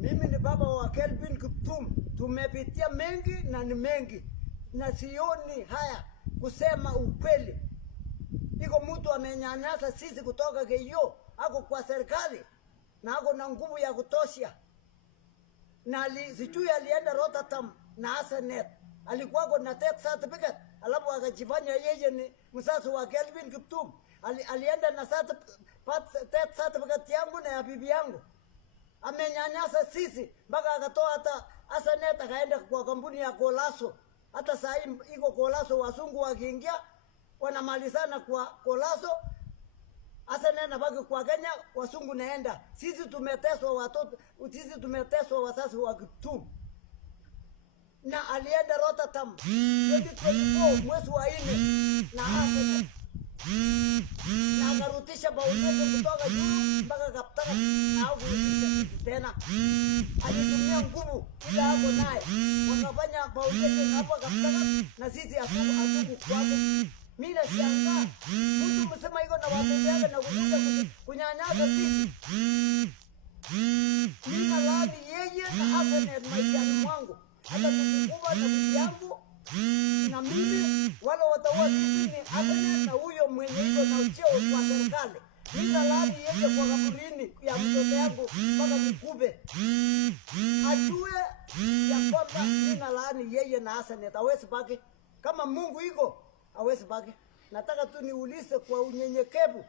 Mimi ni baba wa Kelvin Kiptum. Tumepitia mengi na ni mengi. Na sioni haya kusema ukweli. Iko mtu amenyanyasa sisi kutoka Keyo, ako kwa serikali na ako na nguvu ya kutosha. Na sijui alienda Rotterdam na Asenet. Alikuwa na death certificate, alafu akajifanya yeye ni msasi wa Kelvin Kiptum. Alienda na death certificate yangu na ya bibi yangu. Amenyanyasa sisi mpaka akatoa hata Asenet akaenda kwa kampuni ya Kolaso. Hata saa hii iko Kolaso, wasungu wakiingia wanamalizana kwa Kolaso. Asenet nabaki kwa Kenya, wasungu naenda. Sisi tumeteswa watoto, sisi tumeteswa wasasi wa Kiptum. Na alienda Rotterdam 2024 mwezi wa 4 na Asenet. Na akarutisha Baudejo kutoka juu mpaka Kaptagat na kurudisha tena. Alitumia nguvu ile hapo naye. Wakafanya Baudejo hapo Kaptagat na sisi hatuku kwako. Mimi nashangaa mtu msema iko na watoto yake na kuja kunyanyasa sisi. Mimi nalaani yeye na Asenet maishani mwangu. Hata tukikuba na bibi yangu na mimi wala wataua sisi ni Asenet na huyo mwenye iko na cheo kwa serikali. Mimi nalaani yeye kwa kaburini ya mtoto yangu mpaka mkube. Ajue ya kwamba mimi nalaani yeye na Asenet hawezi baki. Kama Mungu iko hawezi baki. Nataka tu niulize kwa unyenyekevu,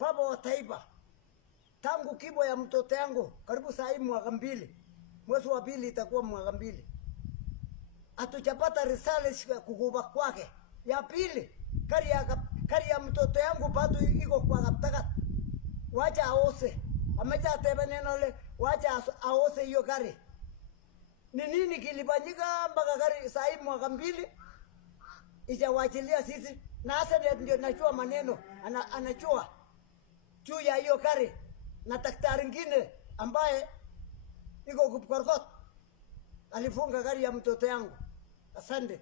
baba wa taifa, tangu kibo ya mtoto yangu karibu saa hii mwaka 2, mwezi wa 2 itakuwa mwaka 2, hatujapata results kukuba kwake. Ya pili, kari ya mtoto yangu bado iko kwa Kaptagat. Wacha aose, ameja tebe neno le, wacha aose hiyo kari. Ni nini kilifanyika mpaka kari saa hii mwaka 2 ijawachilia sisi? Na Asenet ndio najua maneno, anachua juu ya hiyo kari. Na daktari ngine ambaye iko Kipkorgot alifunga kari ya mtoto yangu. Asante.